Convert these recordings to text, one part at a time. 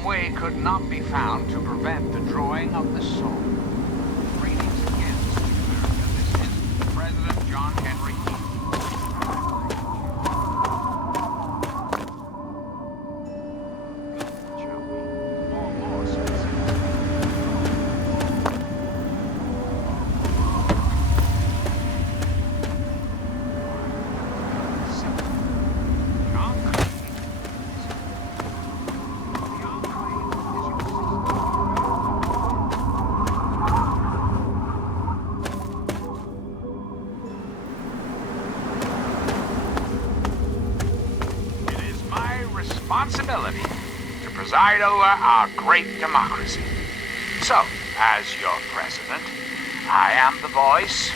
some way could not be found to prevent the drawing of the soul. Greetings again, Mr. America. This is President John Henry Eden. Shall we? Or more specific. Responsibility to preside over our great democracy. So, as your president, I am the voice,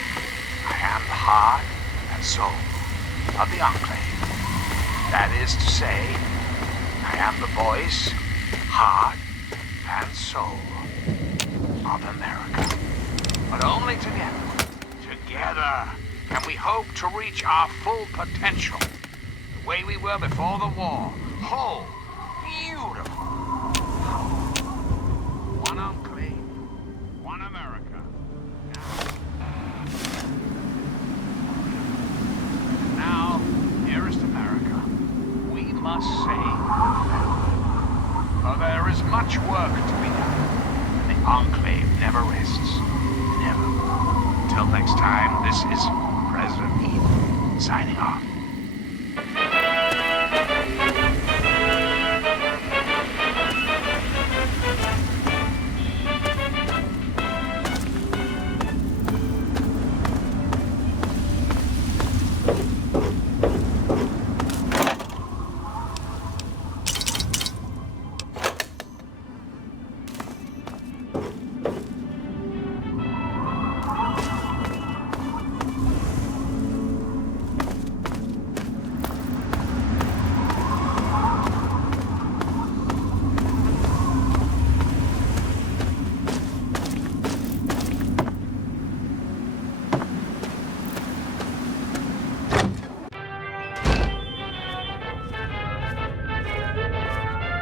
I am the heart and soul of the Enclave. That is to say, I am the voice, heart, and soul of America. But only together. Together can we hope to reach our full potential, the way we were before the war. Whole, beautiful. One Enclave, one America. Now, dearest America, we must say farewell. For there is much work to be done, and the Enclave never rests. Never. Until next time, this is President Eden signing off.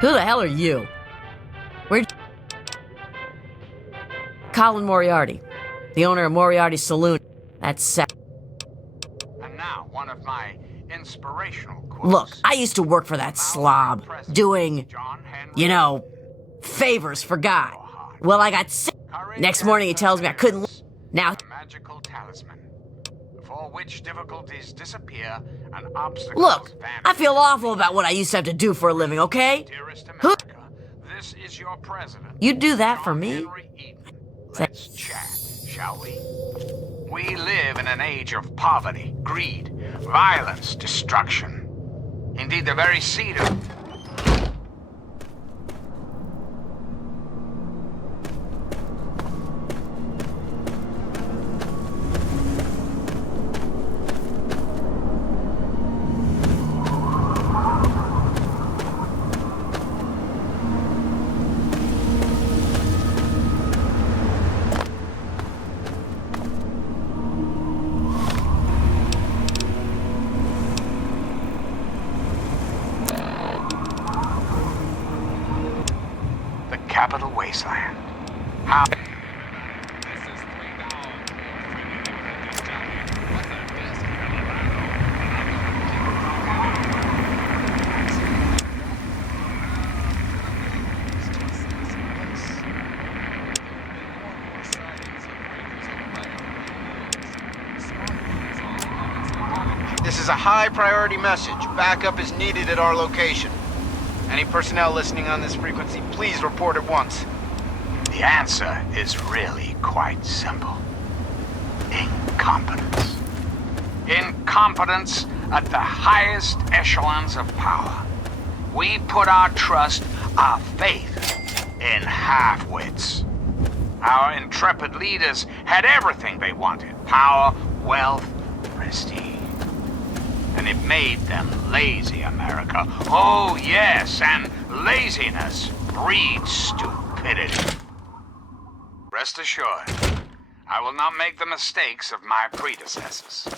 Who the hell are you? Colin Moriarty, the owner of Moriarty's Saloon. That's And now, one of my inspirational quotes. Look, I used to work for that slob, doing, you know, favors for God. Well, I got sick. Next morning he tells me I couldn't. Now, a magical talisman, before which difficulties disappear and obstacles look, vanish. I feel awful about what I used to have to do for a living, okay? Dearest America, this is your president. You'd do that for me? Henry Eden. Let's chat, shall we? We live in an age of poverty, greed, violence, destruction. Indeed, the very seed of... Capital Wasteland. How... This is a high priority message. Backup is needed at our location. Any personnel listening on this frequency, please report at once. The answer is really quite simple. Incompetence. Incompetence at the highest echelons of power. We put our trust, our faith, in half-wits. Our intrepid leaders had everything they wanted. Power, wealth, prestige. And it made them lazy, America. Oh, yes, and laziness breeds stupidity. Rest assured, I will not make the mistakes of my predecessors.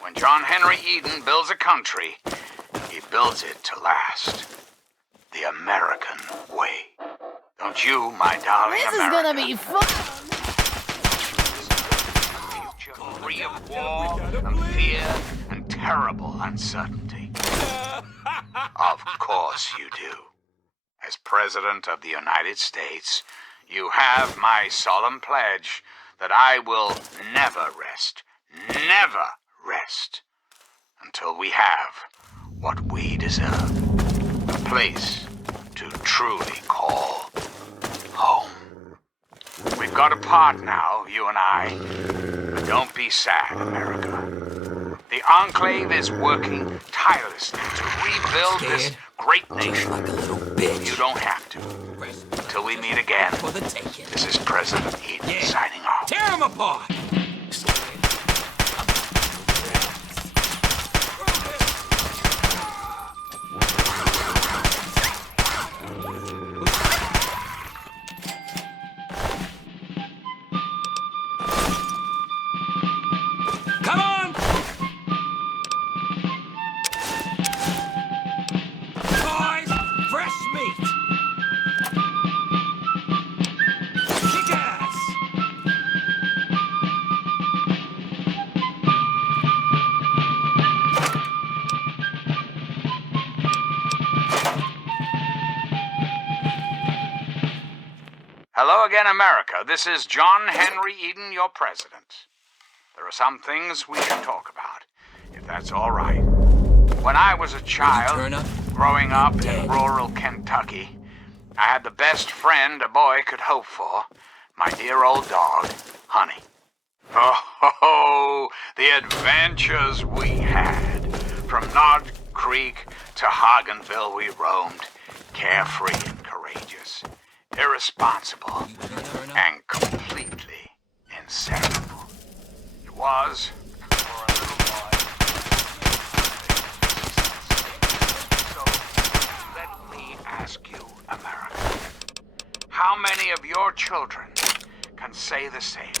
When John Henry Eden builds a country, he builds it to last. the American way. Don't you, my darling This is America? gonna be fun! Future free of war and fear and terrible uncertainty. Of course you do. As President of the United States, you have my solemn pledge that I will never rest, until we have what we deserve. A place to truly call home. We've got a part now, you and I. But don't be sad, America. The Enclave is working tirelessly to rebuild this great nation. Like a little bitch. You don't have to. Until we meet again, For the taking. this is President Eden signing off. Tear him apart! Come on! Boys, fresh meat! Kick ass! Hello again, America. This is John Henry Eden, your president. There are some things we can talk about, if that's all right. When I was a child, turn up? growing up in Dead. rural Kentucky, I had the best friend a boy could hope for, my dear old dog, Honey. Oh, the adventures we had. From Nod Creek to Hagenville we roamed, carefree and courageous, irresponsible, and completely inseparable. It was, for a little boy. So, let me ask you, America, how many of your children can say the same?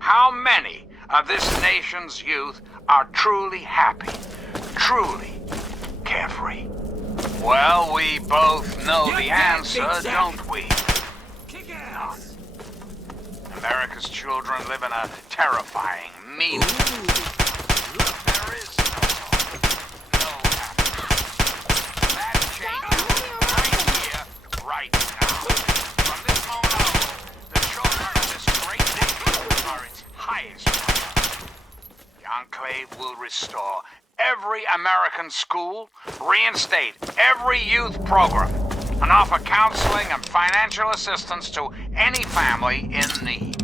How many of this nation's youth are truly happy, truly carefree? Well, we both know the answer, don't we? Kick ass! America's children live in a terrifying, mean. There is no happiness. That changes right here, right now. From this moment on, the children of this great nation are its highest priority. The Enclave will restore every American school, reinstate every youth program, and offer counseling and financial assistance to any family in need.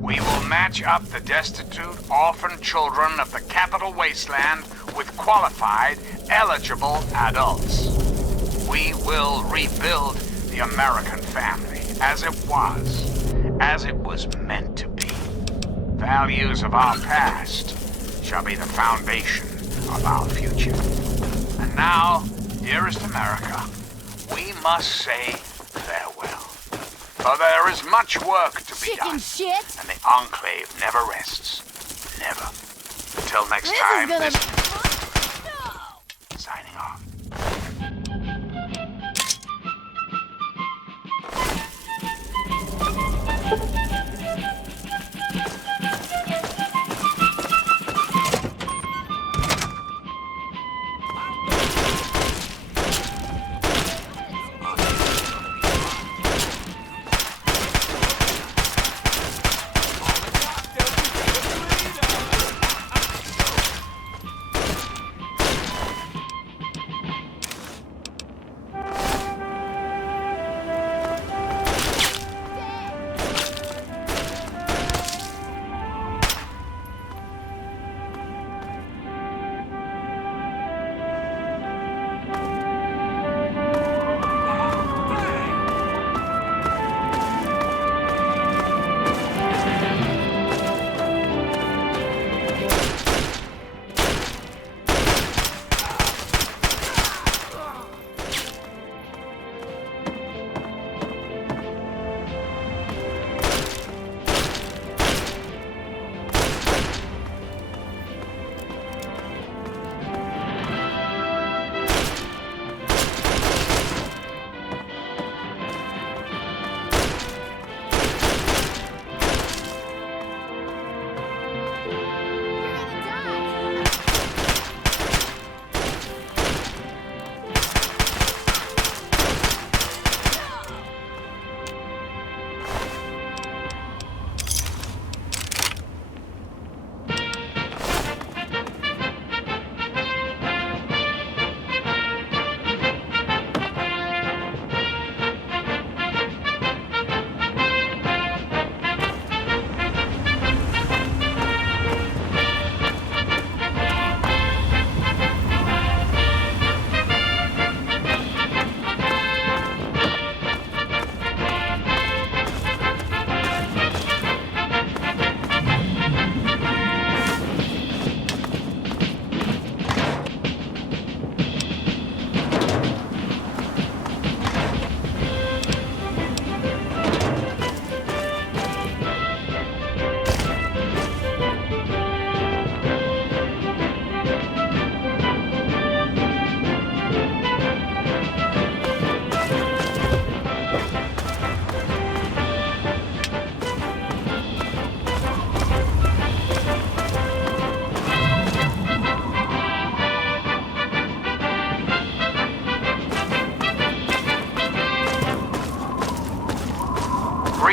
We will match up the destitute, orphan children of the Capital Wasteland with qualified, eligible adults. We will rebuild the American family as it was meant to be. Values of our past shall be the foundation of our future. And now, dearest America, we must say farewell. For there is much work to be Chicken done. shit! And the Enclave never rests. Never. Until next This time, is gonna this be fun! signing off.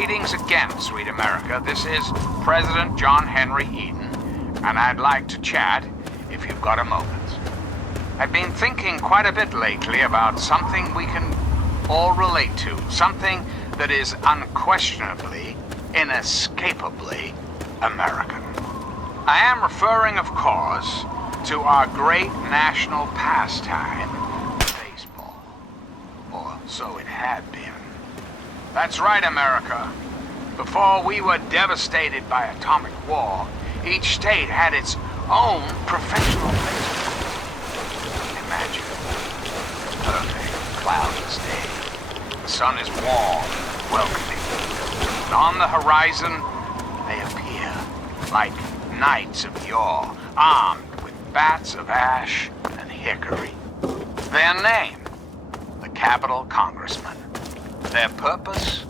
Greetings again, sweet America. This is President John Henry Eden, and I'd like to chat if you've got a moment. I've been thinking quite a bit lately about something we can all relate to, something that is unquestionably, inescapably American. I am referring, of course, to our great national pastime, baseball. Or so it had been. That's right, America. Before we were devastated by atomic war, each state had its own professional baseball. Imagine a perfect, cloudless day. The sun is warm, welcoming. And on the horizon, they appear like knights of yore, armed with bats of ash and hickory. Their name, the Capital Congressman. Their purpose?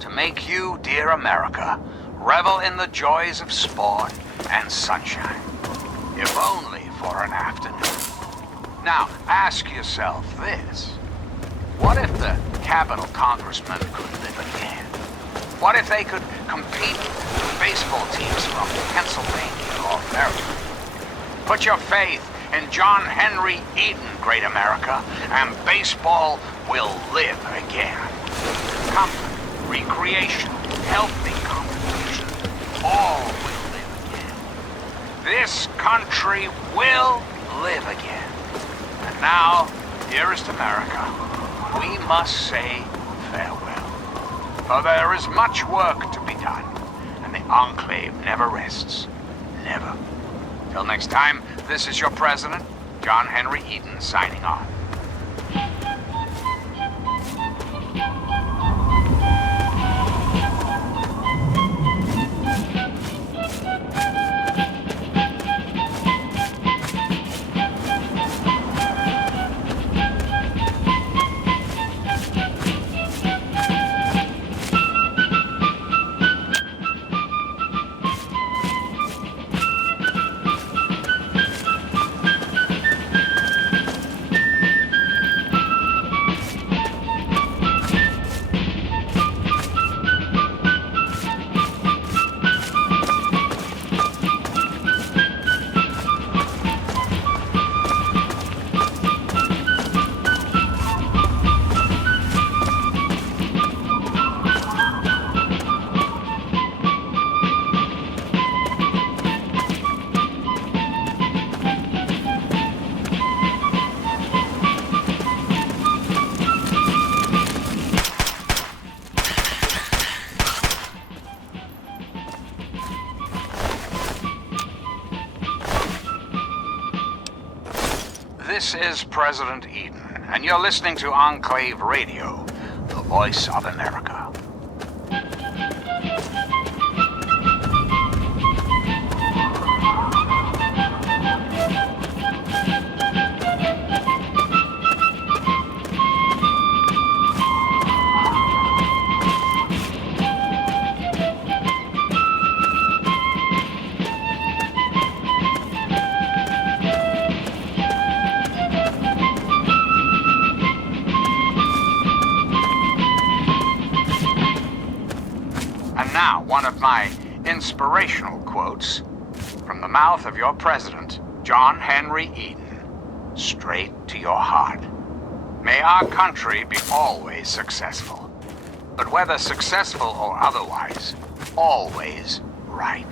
To make you, dear America, revel in the joys of sport and sunshine. If only for an afternoon. Now, ask yourself this. What if the Capital Congressman could live again? What if they could compete with baseball teams from Pennsylvania or Maryland? Put your faith in John Henry Eden, great America, and baseball will live again. Comfort, recreation, healthy competition, all will live again. This country will live again. And now, dearest America, we must say farewell. For there is much work to be done, and the Enclave never rests. Never. Till next time, this is your president, John Henry Eden, signing on. This is President Eden, and you're listening to Enclave Radio, the voice of America. One of my inspirational quotes from the mouth of your president, John Henry Eden, straight to your heart. May our country be always successful, but whether successful or otherwise, always right.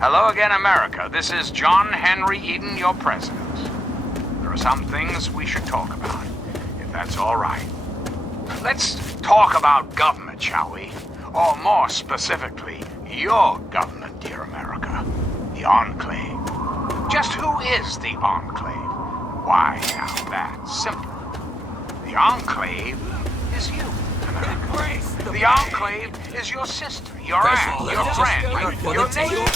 Hello again, America. This is John Henry Eden, your president. There are some things we should talk about, if that's all right. Let's talk about government, shall we? Or more specifically, your government, dear America. The Enclave. Just who is the Enclave? Why, now that's simple. The Enclave is you, America. The Enclave is your sister, your aunt, your friend, your neighbor.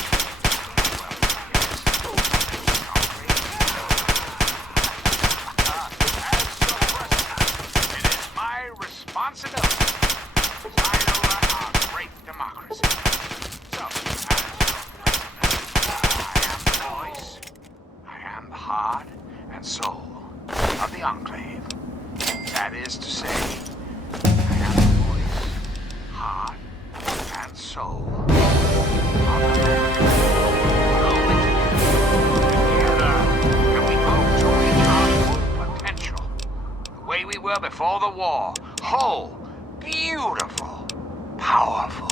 It is my responsibility to preside over our great democracy. So, I am the voice, I am the heart and soul of the Enclave. That is to say, I am the voice, heart, and soul of America. Together, can we hope to reach our full potential, the way we were before the war, whole, beautiful, powerful.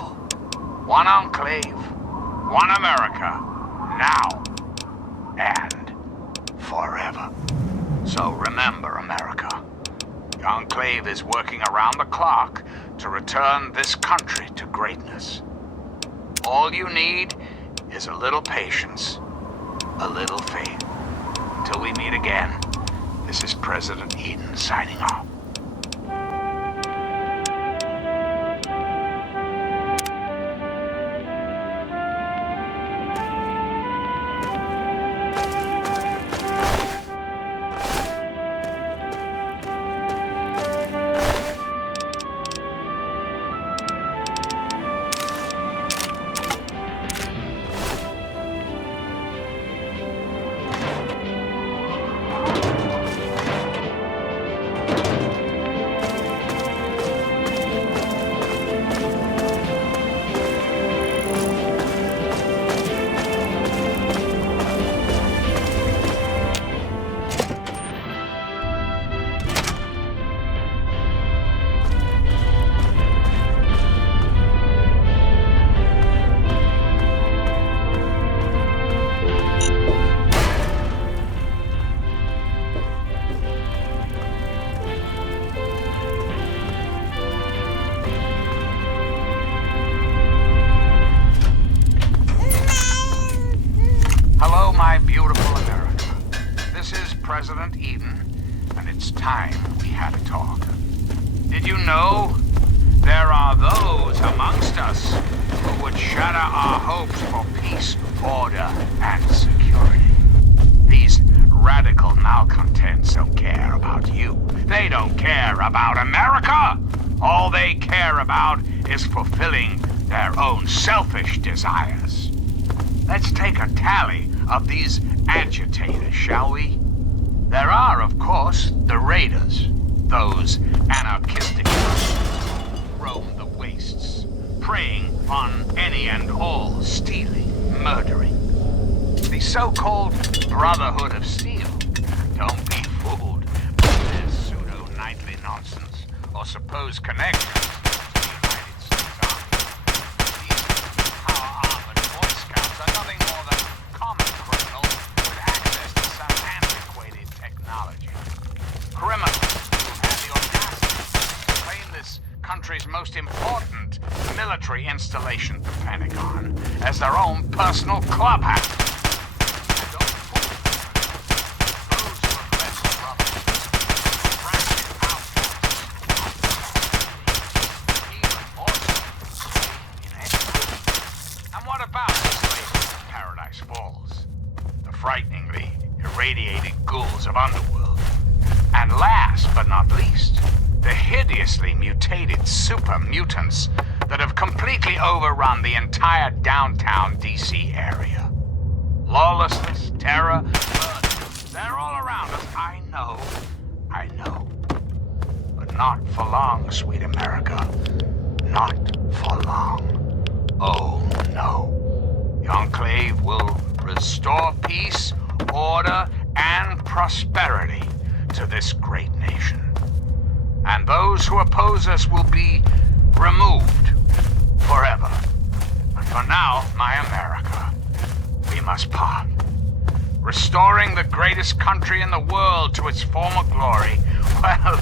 One Enclave, one America, now and forever. So remember, America, the Enclave is working around the clock to return this country to greatness. All you need is a little patience, a little faith. Till we meet again, this is President Eden signing off. Hello, my beautiful America. This is President Eden, and it's time we had a talk. Did you know there are those amongst us who would shatter our hopes for peace, order, and security? These radical malcontents don't care about you. They don't care about America. All they care about is fulfilling their own selfish desires. Let's take a tally of these agitators, shall we? There are, of course, the raiders, those anarchistic who roam the wastes, preying on any and all stealing, murdering. The so-called Brotherhood of Steel. Don't be fooled by their pseudo-knightly nonsense or supposed connections to the United States Army. These power-armored Boy Scouts are nothing more than common criminals with access to some antiquated technology. Criminals who have the audacity to claim this country's most important military installation, the Pentagon, as their own personal clubhouse. And don't fool those who have led the brothers, bracket outcasts, even more so, in exile. And what about the slaves of Paradise Falls? The frighteningly irradiated ghouls of Underworld. And last but not least, the hideously mutated super mutants that have completely overrun the entire downtown DC area. Lawlessness, terror, murder, they're all around us. I know. But not for long, sweet America. Not for long. Oh, no. The Enclave will restore peace, order, and prosperity to this great nation. And those who oppose us will be removed forever. But for now, my America, we must part. Restoring the greatest country in the world to its former glory, well,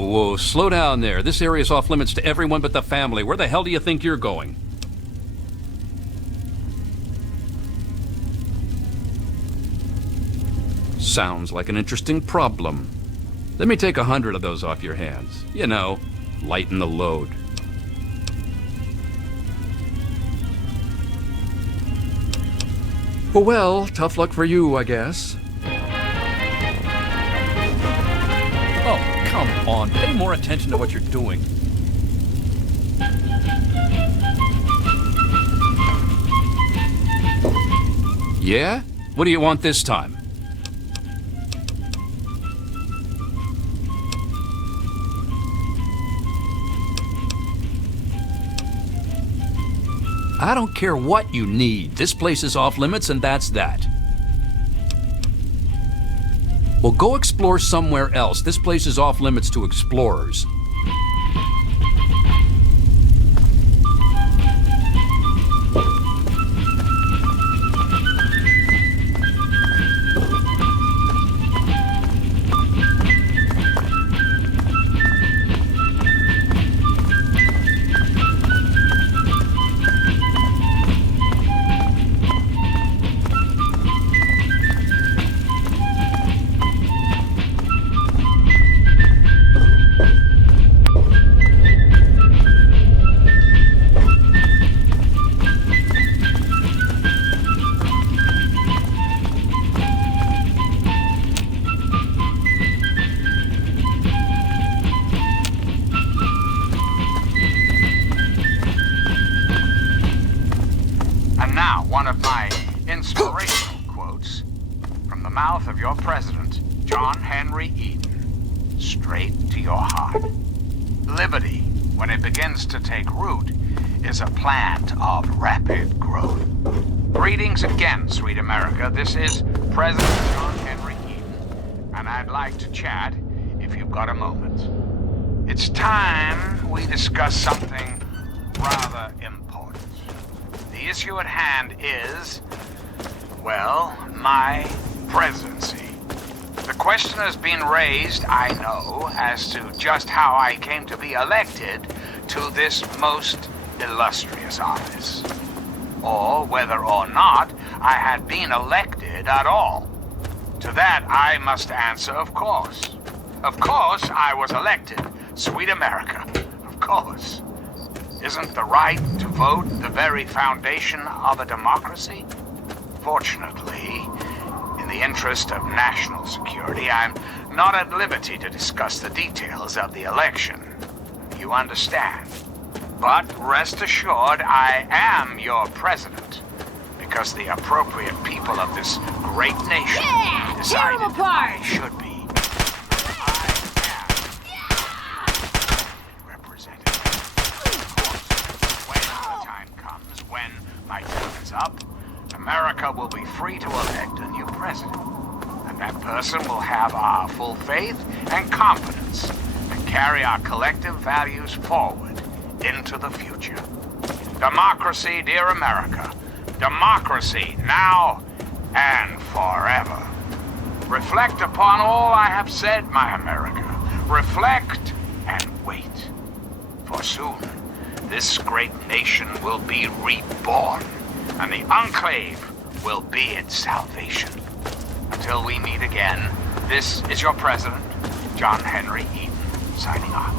Whoa, slow down there. This area's off limits to everyone but the family. Where the hell do you think you're going? Sounds like an interesting problem. Let me take 100 of those off your hands. You know, lighten the load. Well, tough luck for you, I guess. Oh, come on. Pay more attention to what you're doing. Yeah? What do you want this time? I don't care what you need. This place is off limits, and that's that. Well, go explore somewhere else. This place is off limits to explorers. One of my inspirational quotes from the mouth of your president, John Henry Eden, straight to your heart. Liberty, when it begins to take root, is a plant of rapid growth. Greetings again, sweet America. This is President John Henry Eden, and I'd like to chat if you've got a moment. It's time we discuss something rather important. The issue at hand is, well, my presidency. The question has been raised, I know, as to just how I came to be elected to this most illustrious office, or whether or not I had been elected at all. To that I must answer, of course. Of course I was elected, sweet America, of course. Isn't the right to vote the very foundation of a democracy? Fortunately, in the interest of national security, I'm not at liberty to discuss the details of the election. You understand? But rest assured, I am your president, because the appropriate people of this great nation decided I should be. Up, America will be free to elect a new president, and that person will have our full faith and confidence and carry our collective values forward into the future. Democracy, dear America. Democracy now and forever. Reflect upon all I have said, my America. Reflect and wait. For soon, this great nation will be reborn, and the Enclave will be its salvation. Until we meet again, this is your president, John Henry Eden, signing off.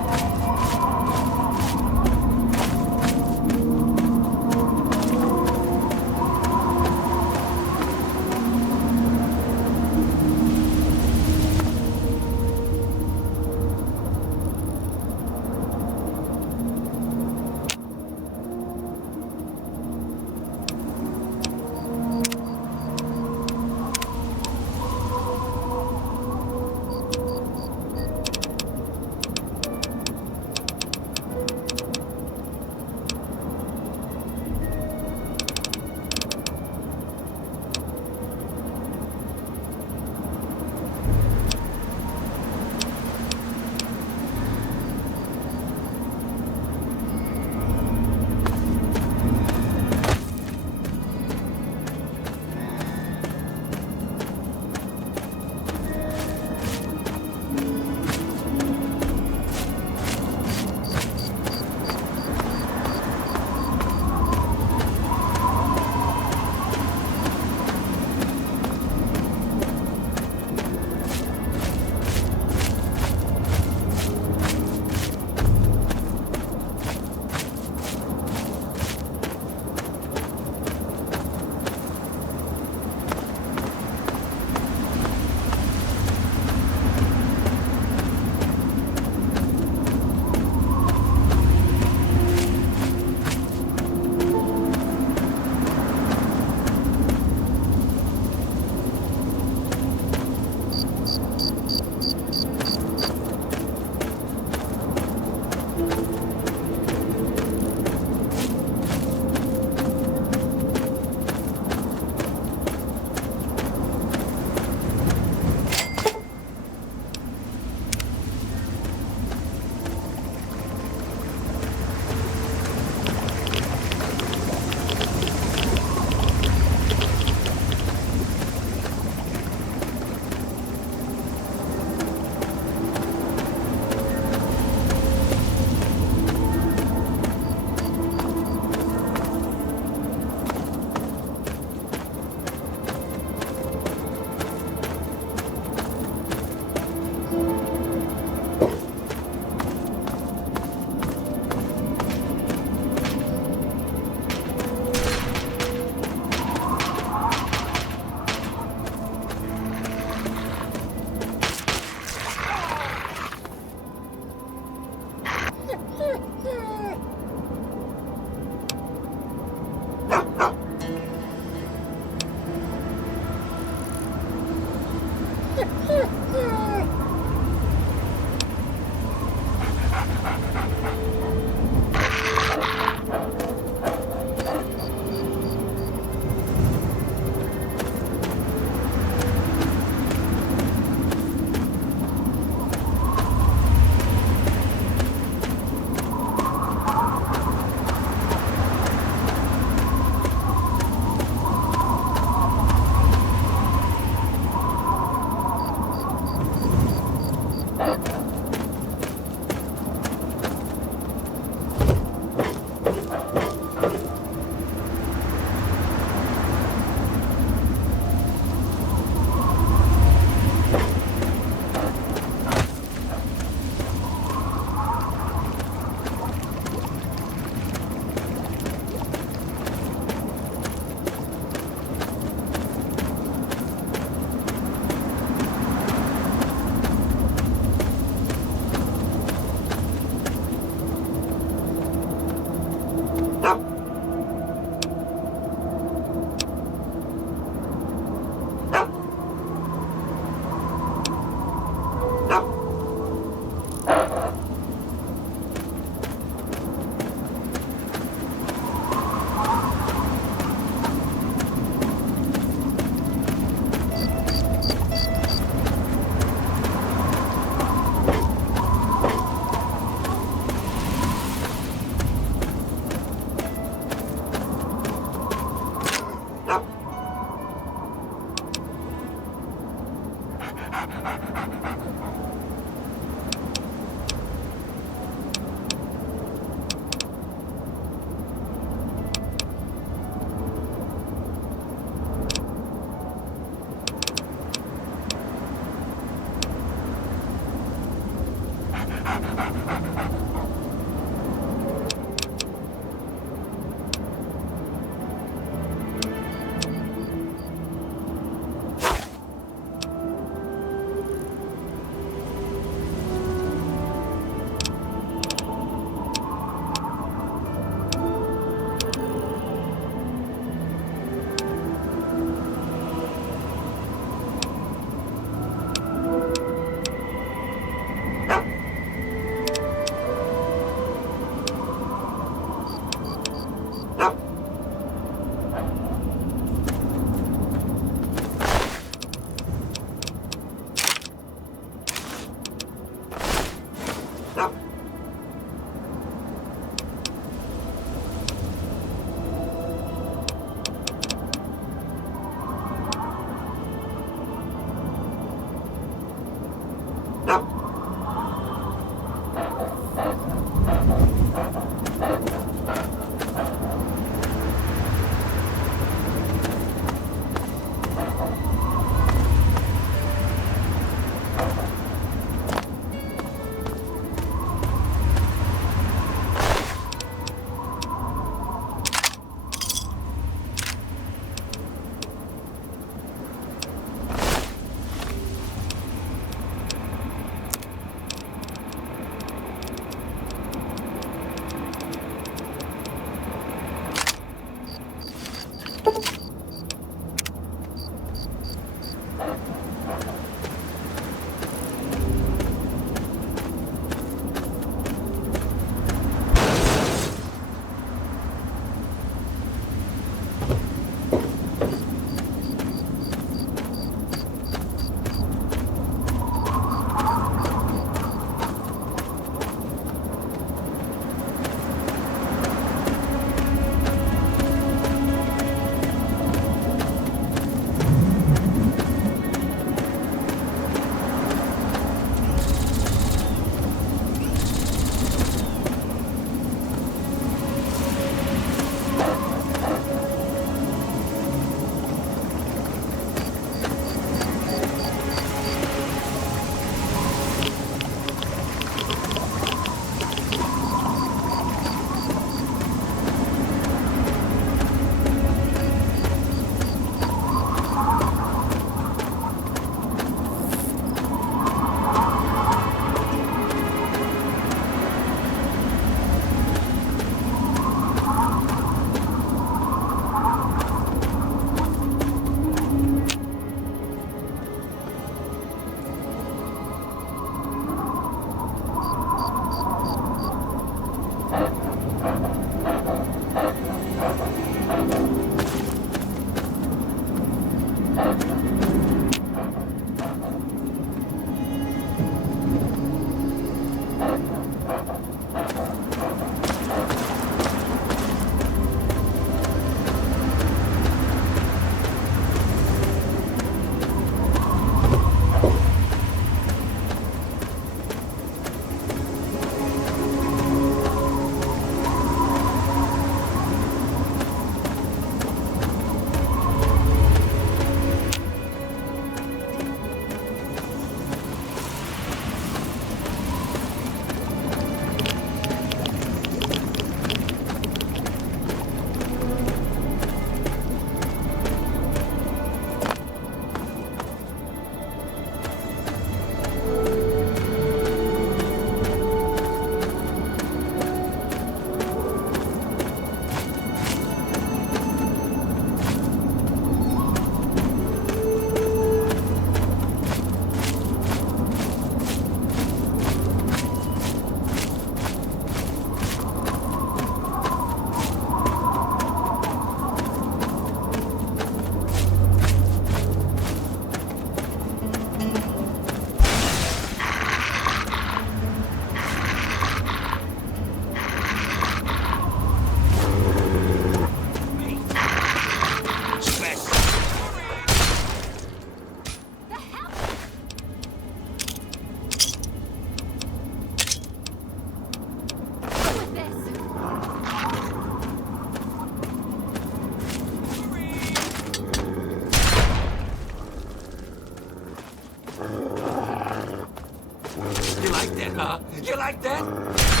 like that?